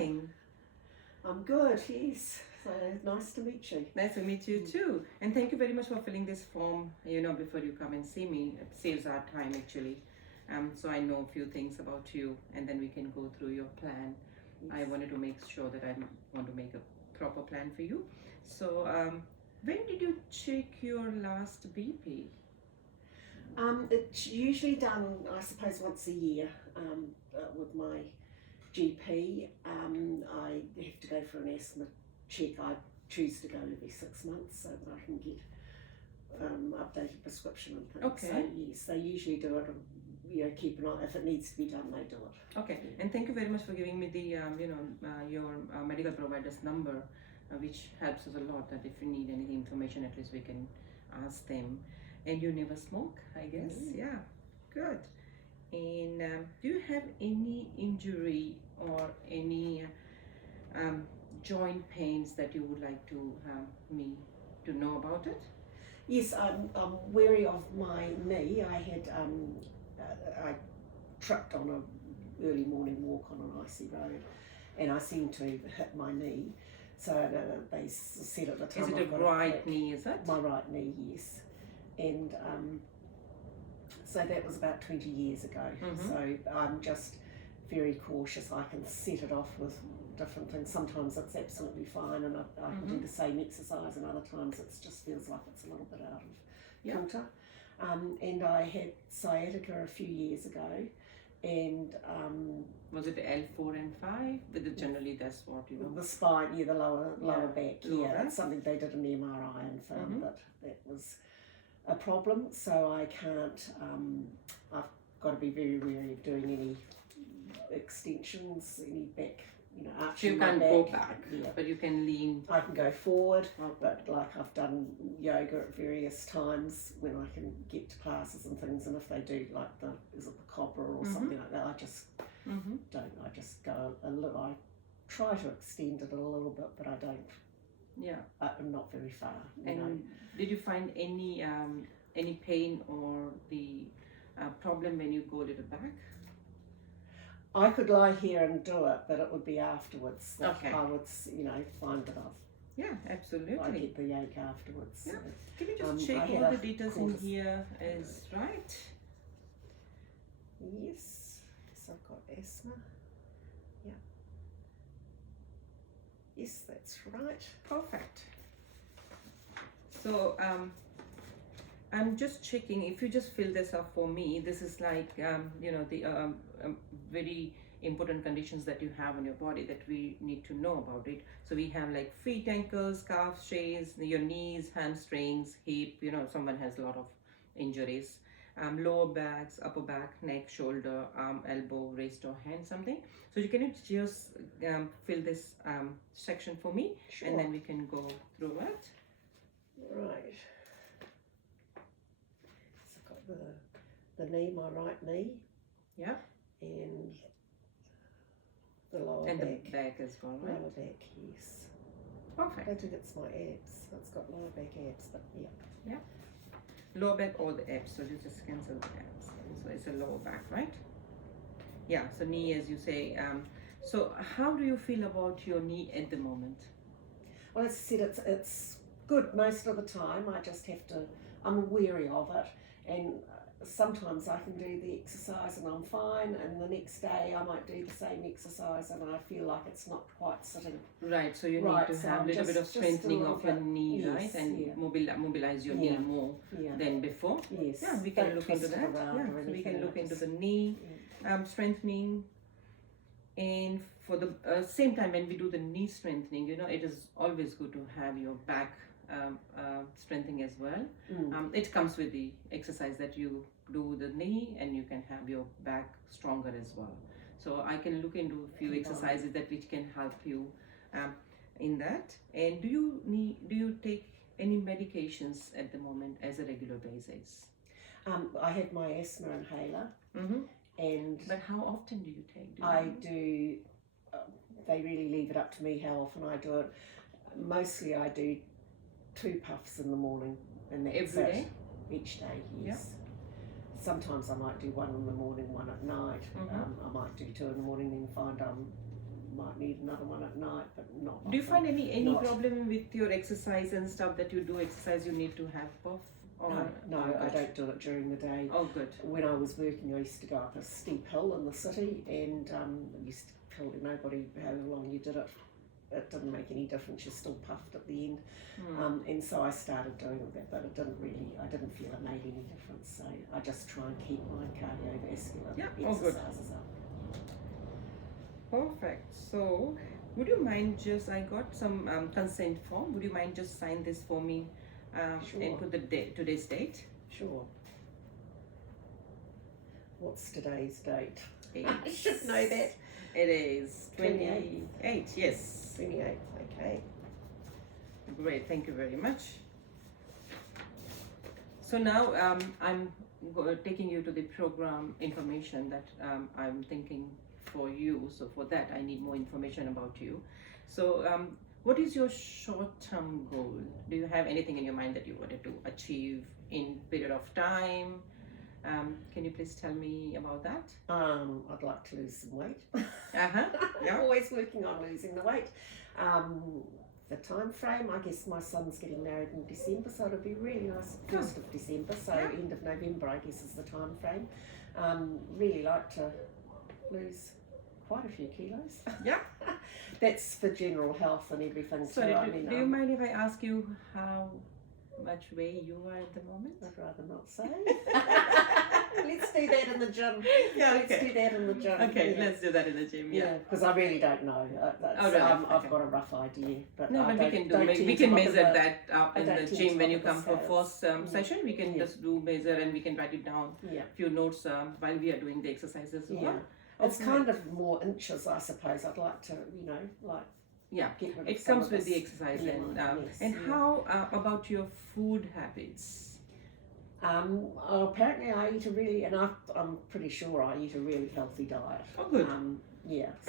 doing? I'm good, yes. So nice to meet you. Nice to meet you too. And thank you very much for filling this form, before you come and see me. It saves our time actually. So I know a few things about you and then we can go through your plan. Yes. I wanted to make sure that I want to make a proper plan for you. So when did you check your last BP? It's usually done, I suppose, once a year with my GP. I have to go for an asthma check. I choose to go every 6 months so that I can get updated prescription and things. Okay. So yes, they usually do it. Keep an eye. If it needs to be done, they do it. Okay. And thank you very much for giving me the your medical provider's number, which helps us a lot. That if we need any information, at least we can ask them. And you never smoke, I guess. Yeah, good. And do you have any injury or any joint pains that you would like to me to know about it? Yes, I'm wary of my knee. I had I tripped on an early morning walk on an icy road, and I seemed to hit my knee. So they said at the time. Is it I've a got right knee? Is it? My right knee, yes. And so that was about 20 years ago. So I'm just very cautious. I can set it off with different things. Sometimes it's absolutely fine and I can do the same exercise, and other times it just feels like it's a little bit out of kilter. And I had sciatica a few years ago, and was it L4 and 5? But generally that's what the spine, the lower back. Lower back. That's something they did an MRI and found that was a problem. So I can't. I've got to be very wary of doing any extensions, any back. Arching you my can't back. go back, Yeah. but you can lean. I can go forward, but like I've done yoga at various times when I can get to classes and things, and if they do like is it the copper or something like that, I just don't. I just go a little. I try to extend it a little bit, but I don't. Yeah. I'm not very far. And did you find any pain or the problem when you go to the back? I could lie here and do it, but it would be afterwards. Okay. I would, find that absolutely. I get the ache afterwards. Yeah. So. Can you just check all the details in here is right? Yes. So I've got asthma. Yeah. Yes, that's right. Perfect. So I'm just checking. If you just fill this up for me, this is like the very important conditions that you have on your body that we need to know about it. So we have like feet, ankles, calves, strains, your knees, hamstrings, hip. Someone has a lot of injuries. Lower backs, upper back, neck, shoulder, arm, elbow, wrist or hand, something. So can you just fill this section for me? Sure. And then we can go through it. Right. So I've got the knee, my right knee. Yeah. And the lower and back. And the back as well, right? Lower back, yes. Perfect. I don't think it's my abs. It's got lower back abs, but yeah. Yeah. Lower back or the abs, so you just cancel the abs. So it's a lower back, right? Yeah, so knee as you say. So how do you feel about your knee at the moment? Well, as I said, it's good most of the time. I just have to, I'm wary of it, and sometimes I can do the exercise and I'm fine, and the next day I might do the same exercise and I feel like it's not quite sitting. Right, so you need to have a little bit of strengthening of your knee, right? And mobilize your knee more than before. Yes. Yeah, we can look into that. Yeah, so we can look into the knee strengthening. And for the same time, when we do the knee strengthening, it is always good to have your back strengthening as well. It comes with the exercise that you do the knee, and you can have your back stronger as well. So I can look into a few exercises that which can help you in that. And do you take any medications at the moment as a regular basis? I have my asthma inhaler. But how often do you take? Do they really leave it up to me how often I do it. Mostly I do 2 puffs in the morning, and that's every day? Each day, yes. Sometimes I might do 1 in the morning, 1 at night. I might do 2 in the morning, then find I'm might need another one at night, but not. Do you find any Not- problem with your exercise and stuff that you do exercise you need to have puff? Or No, I don't do it during the day. Oh, good. When I was working, I used to go up a steep hill in the city, and it used to feel like nobody, however long you did it, it didn't make any difference. You still puffed at the end, and so I started doing that, but I didn't feel it made any difference. So I just try and keep my cardiovascular exercises up. Perfect. So, would you mind I got some consent form. Would you mind just sign this for me Sure. and put today's date? Sure. What's today's date? Eight. I should know that. It is 28. Yes. 28th, okay. Great. Thank you very much. So now I'm taking you to the program information that I'm thinking for you. So for that, I need more information about you. So what is your short-term goal? Do you have anything in your mind that you wanted to achieve in period of time? Can you please tell me about that? I'd like to lose some weight. Yeah. I'm always working on losing the weight. The time frame, I guess my son's getting married in December, so it'll be really nice. 1st of December, so end of November, I guess, is the time frame. Really like to lose quite a few kilos. Yeah. That's for general health and everything. Sorry, do you mind if I ask you how much weight you are at the moment? I'd rather not say. Let's do that in the gym. Yeah, Let's do that in the gym. Okay, let's do that in the gym. Yeah. Because I really don't know. Really? I've got a rough idea, but No, I but we can measure that in the gym when you come for first session. We can just do measure and we can write it down. Yeah. Few notes while we are doing the exercises. Yeah. It's kind of more inches, I suppose. I'd like to, get rid of it some comes of with this. the exercise. Yes, And how about your food habits? Apparently I eat I'm pretty sure I eat a really healthy diet. Oh, good.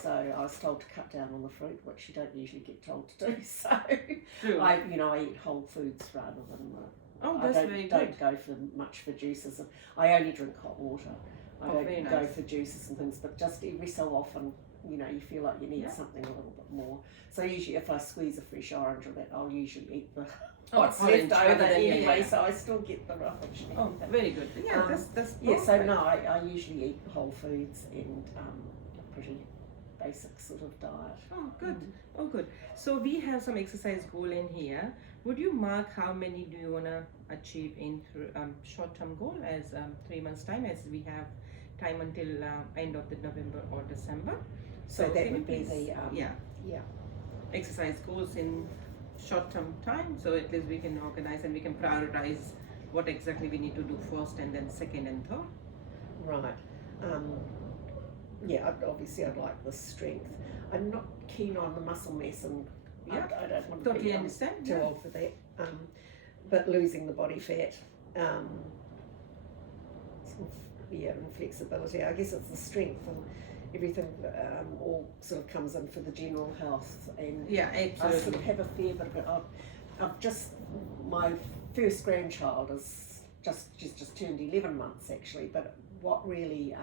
So I was told to cut down on the fruit, which you don't usually get told to do. So True. I eat whole foods rather than. Very good. Don't go for much for juices. I only drink hot water. I very don't go nice. for juices and things, but just every so often, you feel like you need something a little bit more. So usually, if I squeeze a fresh orange or that, I'll usually eat the what's left over anyway. So I still get the rubbish. Oh, very good. Yeah, that's perfect. So no, I usually eat whole foods and a pretty basic sort of diet. Oh, good. Oh, good. So we have some exercise goal in here. Would you mark how many do you want to achieve in short-term goal as 3 months time, as we have time until end of the November or December? So that would be the exercise goals in short-term time. So at least we can organize and we can prioritize what exactly we need to do first and then second and third. Right. Obviously I'd like the strength. I'm not keen on the muscle mass, and I don't want to Totally be understand. too old for that. But losing the body fat, and flexibility. I guess it's the strength and everything all sort of comes in for the general health. And I sort absolutely. of have a fair bit of it. I've just, my first grandchild she's just turned 11 months actually, but what really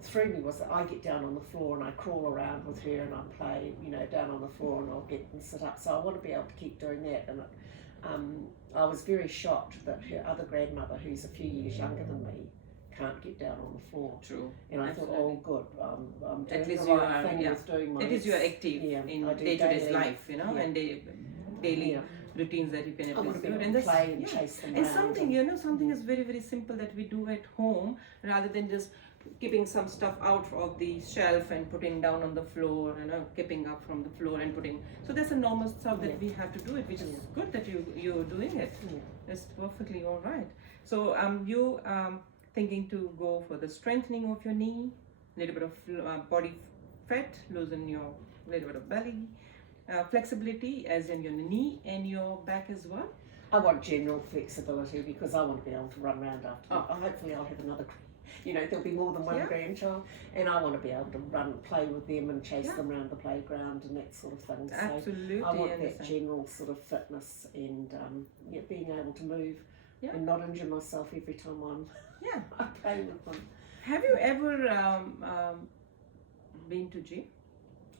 threw me was that I get down on the floor and I crawl around with her and I play, down on the floor, and I'll get and sit up. So I want to be able to keep doing that. And I was very shocked that her other grandmother, who's a few years younger than me, can't get down on the floor. True. And I thought, oh, good, I'm doing At least the right thing with doing my. At least you are active in day-to-day life, and daily routines that you can I want to be able and to play and chase them and around. something, something is very, very simple that we do at home rather than just keeping some stuff out of the shelf and putting down on the floor, keeping up from the floor and putting. So that's a normal stuff that we have to do it, which is good that you're doing it. It's perfectly all right. So you thinking to go for the strengthening of your knee, little bit of body fat, loosen your little bit of belly, flexibility as in your knee and your back as well. I want general flexibility because I want to be able to run around after. Hopefully I'll have another, there'll be more than one grandchild, and I want to be able to play with them and chase them around the playground and that sort of thing. Absolutely. So I want that general sort of fitness and being able to move and not injure myself every time I play with them. Have you ever been to gym?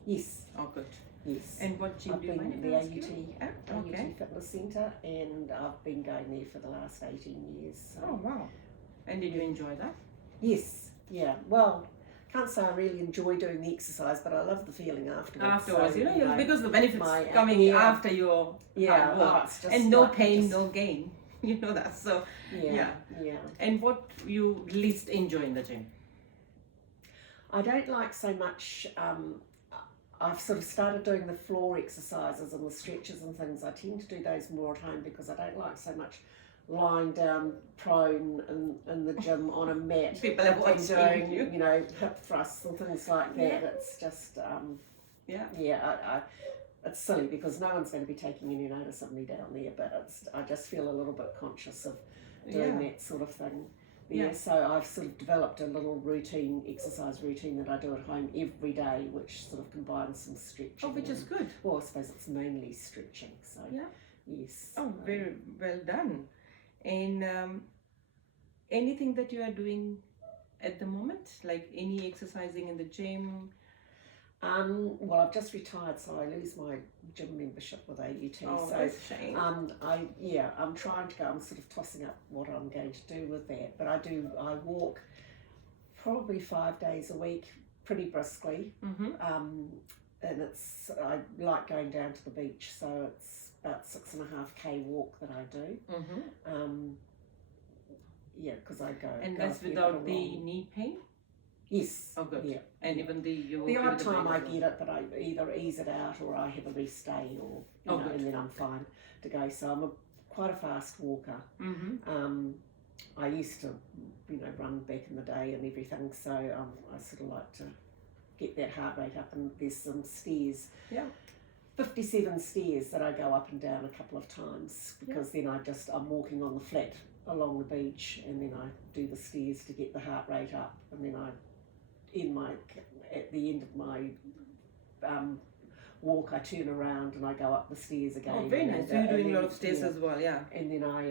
Yes. Oh, good. Yes. And what gym I've do you been mind in if the I ask you? AUT Fitness Centre, and I've been going there for the last 18 years. So. Oh, wow. And did you enjoy that? Yes. Yeah. Well, can't say I really enjoy doing the exercise, but I love the feeling afterwards. Afterwards, So, because the benefits coming after your hard work. it's just And no like pain, no gain. You know that. So, yeah. And what you least enjoy in the gym? I don't like so much. I've sort of started doing the floor exercises and the stretches and things. I tend to do those more at home because I don't like so much lying down prone in the gym on a mat. People are watching doing, you. hip thrusts and things like that. Yeah. It's just, it's silly because no one's going to be taking any notice of me down there, but I just feel a little bit conscious of doing that sort of thing. Yeah, so I've sort of developed a little exercise routine that I do at home every day, which sort of combines some stretching. Oh, which is good. Well, I suppose it's mainly stretching. So yes. Oh, very well done. And anything that you are doing at the moment, like any exercising in the gym? Well, I've just retired, so I lose my gym membership with AUT. Oh, so that's a shame. I'm trying to go. I'm sort of tossing up what I'm going to do with that. But I walk probably 5 days a week, pretty briskly. Mm-hmm. And I like going down to the beach, so it's about 6.5K walk that I do. Mm-hmm. Because I go. And that's without the knee pain? Yes. Oh, good. Yeah. And even the odd time I get it, but I either ease it out or I have a rest day, or and then I'm fine to go. So I'm quite a fast walker. Mm-hmm. I used to, run back in the day and everything. So I sort of like to get that heart rate up. And there's some stairs. Yeah. 57 stairs that I go up and down a couple of times because then I'm walking on the flat along the beach, and then I do the stairs to get the heart rate up, and then at the end of my walk I turn around and I go up the stairs again. Oh, very nice. So you're doing a lot of stairs as well, yeah. And then I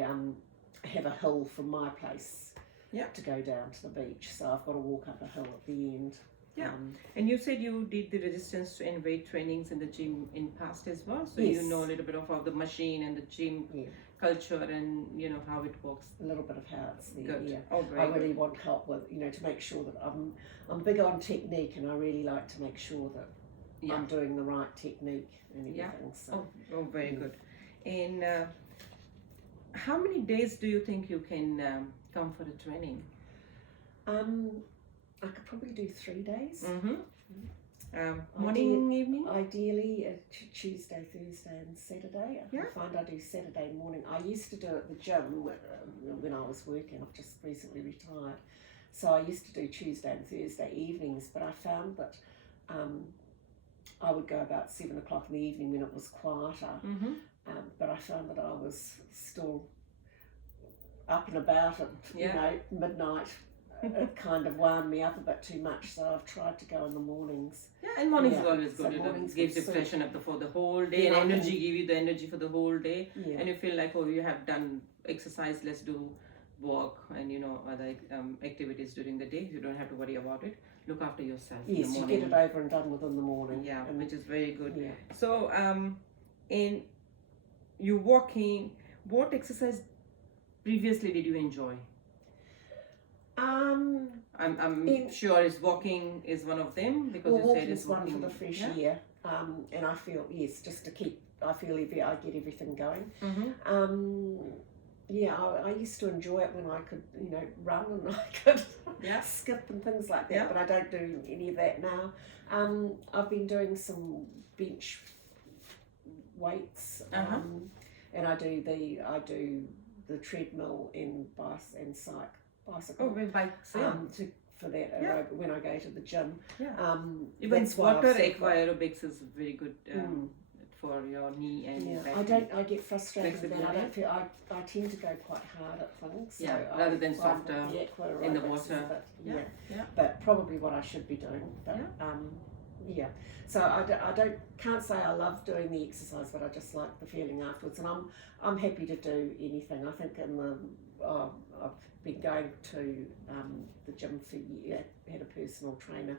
have a hill from my place to go down to the beach, so I've got to walk up a hill at the end. Yeah, and you said you did the resistance and weight trainings in the gym in past as well, so you know a little bit of how the machine and the gym culture and how it works. A little bit of how it's there. Good. Yeah. Oh, I really want help with to make sure that I'm big on technique, and I really like to make sure that I'm doing the right technique and everything. So. Oh, very good. And how many days do you think you can come for the training? I could probably do 3 days. Mm-hmm. Morning, evening? Ideally, Tuesday, Thursday and Saturday. I find I do Saturday morning. I used to do at the gym when I was working. I've just recently retired. So I used to do Tuesday and Thursday evenings, but I found that I would go about 7 o'clock in the evening when it was quieter. Mm-hmm. But I found that I was still up and about at midnight. It kind of wound me up a bit too much, so I've tried to go in the mornings. Yeah, and mornings is always good. So it gives you freshen up for the whole day, and give you the energy for the whole day. Yeah. And you feel like, you have done exercise, let's do walk and other activities during the day. You don't have to worry about it. Look after yourself. Yes, in the you morning. get it over and done with in the morning. Yeah, which is very good. Yeah. So, in you walking, what exercise previously did you enjoy? I'm sure walking is one of them, because you said it's one for the fresh air. And I feel just to keep. I get everything going. Mm-hmm. I used to enjoy it when I could, run and I could skip and things like that. Yeah. But I don't do any of that now. I've been doing some bench weights, and I do the treadmill and bicycle. Oh, with bikes. For that when I go to the gym. Yeah. Even water aerobics is very good for your knee and back. I get frustrated with that. I don't feel. I tend to go quite hard at things. So rather than softer in the water. But probably what I should be doing. But, So I can't say I love doing the exercise, but I just like the feeling afterwards. And I'm happy to do anything. I think I've been going to the gym for years. Had a personal trainer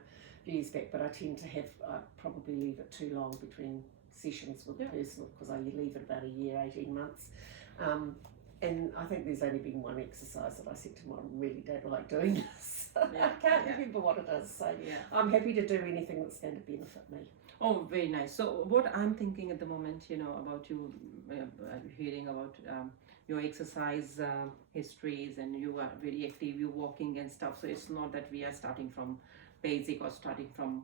years back, but I tend to I probably leave it too long between sessions with the person, because I leave it about a year, 18 months. And I think there's only been one exercise that I said to Mum, I really don't like doing this. I can't remember what it is. So I'm happy to do anything that's going to benefit me. Oh, very nice. So what I'm thinking at the moment, about you, hearing about your exercise histories, and you are very active, you're walking and stuff. So it's not that we are starting from basic or starting from,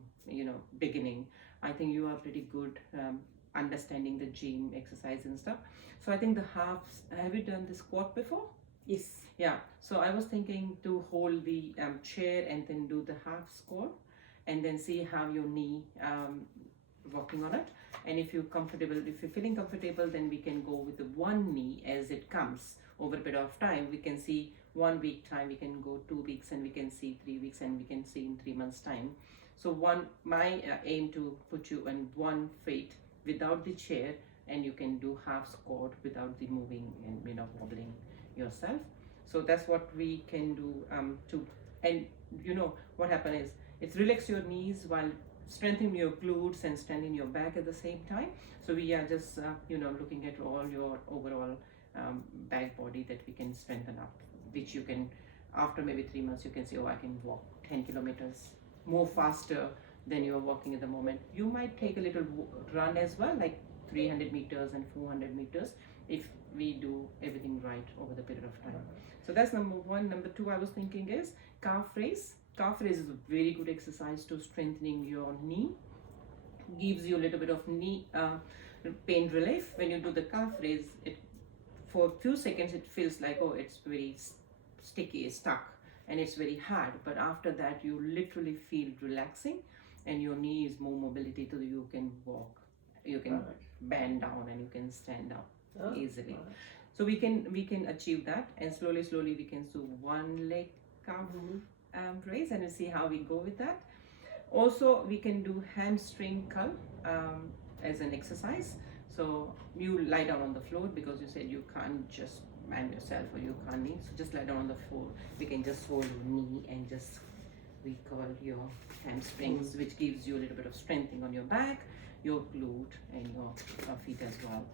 beginning. I think you are pretty good understanding the gym exercise and stuff. So I think the halves, have you done the squat before? Yes. Yeah. So I was thinking to hold the chair and then do the half squat, and then see how your knee working on it. And if you're feeling comfortable, then we can go with the one knee as it comes over a bit of time. We can see 1 week time, we can go 2 weeks, and we can see 3 weeks, and we can see in 3 months time. So my aim to put you on one feet without the chair, and you can do half squat without the moving and wobbling yourself. So that's what we can do and what happens is it relax your knees while strengthening your glutes and strengthening your back at the same time. So we are just looking at all your overall back body that we can strengthen up, which you can, after maybe 3 months, you can say, oh, I can walk 10 kilometers more faster than you're walking at the moment. You might take a little run as well, like 300 meters and 400 meters, if we do everything right over the period of time. So that's number one. Number two, I was thinking is calf raise. Calf raise is a very good exercise to strengthening your knee. Gives you a little bit of knee pain relief. When you do the calf raise, for a few seconds it feels like, oh, it's very sticky, stuck, and it's very hard. But after that, you literally feel relaxing, and your knee is more mobility, so you can walk, you can bend down, and you can stand up easily. So we can achieve that, and slowly we can do one leg calf raise, and we'll see how we go with that. Also, we can do hamstring curl as an exercise. So you lie down on the floor, because you said you can't just man yourself, or you can't knee. So just lie down on the floor. We can just hold your knee and just recurl your hamstrings, which gives you a little bit of strengthening on your back, your glute, and your feet as well.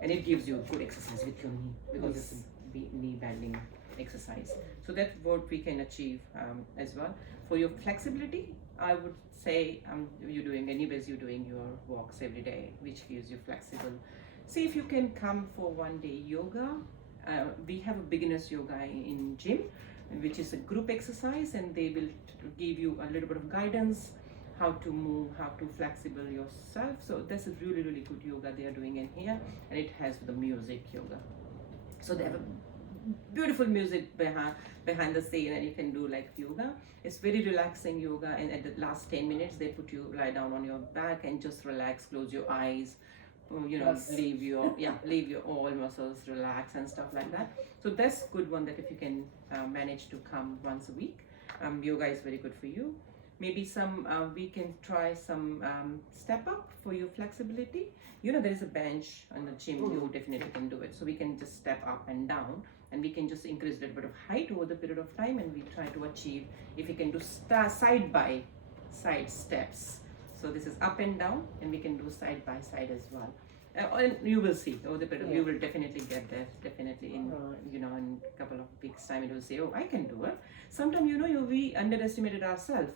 And it gives you a good exercise with your knee, because it's a knee bending exercise. So that's what we can achieve as well. For your flexibility, I would say you're doing your walks every day, which gives you flexible. See if you can come for one day yoga. We have a beginners yoga in gym, which is a group exercise, and they will give you a little bit of guidance, how to move, how to flexible yourself. So that's a really good yoga they are doing in here, and it has the music yoga. So they have a beautiful music behind the scene, and you can do like yoga. It's very relaxing yoga, and at the last 10 minutes they put you lie down on your back and just relax, close your eyes, leave your all muscles relax and stuff like that. So that's good one, that if you can manage to come once a week, yoga is very good for you. Maybe we can try some step up for your flexibility. There is a bench in the gym, you definitely can do it. So we can just step up and down, and we can just increase a little bit of height over the period of time, and we try to achieve, if we can do side by side steps. So this is up and down, and we can do side by side as well. And you will see over the period, you will definitely get there, definitely in in a couple of weeks time, you will say, oh, I can do it. Sometimes we underestimated ourselves.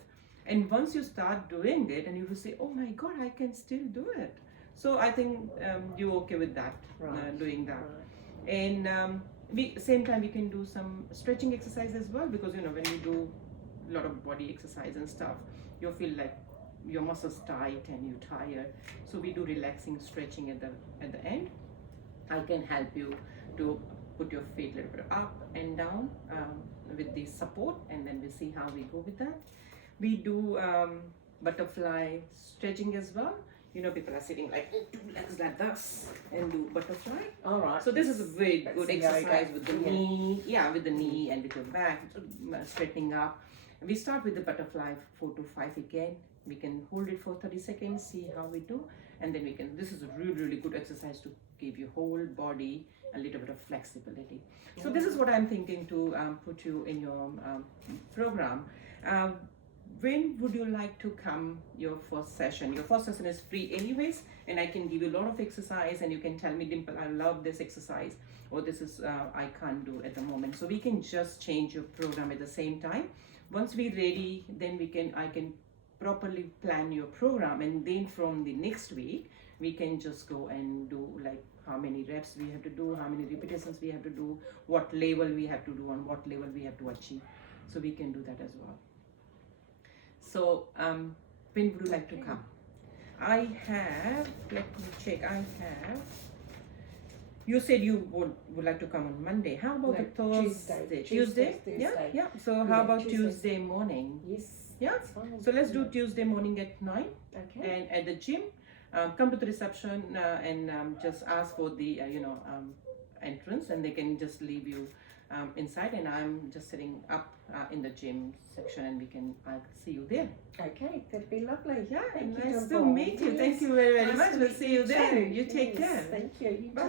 And once you start doing it, and you will say, oh my God, I can still do it. So I think you're okay with that, doing that. And same time, we can do some stretching exercise as well, because when you do a lot of body exercise and stuff, you feel like your muscles tight and you're tired. So we do relaxing stretching at the end. I can help you to put your feet a little bit up and down with the support, and then we'll see how we go with that. We do butterfly stretching as well. People are sitting like 2 legs like this and do butterfly. All right. So this is a very good exercise with the knee. Yeah, with the knee and with your back, straightening up. We start with the butterfly 4 to 5 again. We can hold it for 30 seconds, see how we do. And then this is a really good exercise to give your whole body a little bit of flexibility. So this is what I'm thinking to put you in your program. when would you like to come your first session? Your first session is free anyways, and I can give you a lot of exercise, and you can tell me, Dimple, I love this exercise, or this is I can't do at the moment. So we can just change your program at the same time. Once we're ready, then I can properly plan your program, and then from the next week we can just go and do like how many reps we have to do, how many repetitions we have to do, what level we have to do, and what level we have to achieve. So we can do that as well. So when would you like to come? I have, let me check, you said you would like to come on Monday. How about Thursday? Tuesday? Yeah. So how about Tuesday morning? Yes. Yeah. So let's do Tuesday morning at 9. Okay. And at the gym, come to the reception and just ask for the entrance, and they can just leave you inside. And I'm just sitting up in the gym section, and I'll see you there. Okay, that'd be lovely. Yeah, Thank you, nice to Dimple. meet you. Yes. Thank you very Nice much. to We'll meet see you then. too. You take Yes, care. Thank you. You Bye.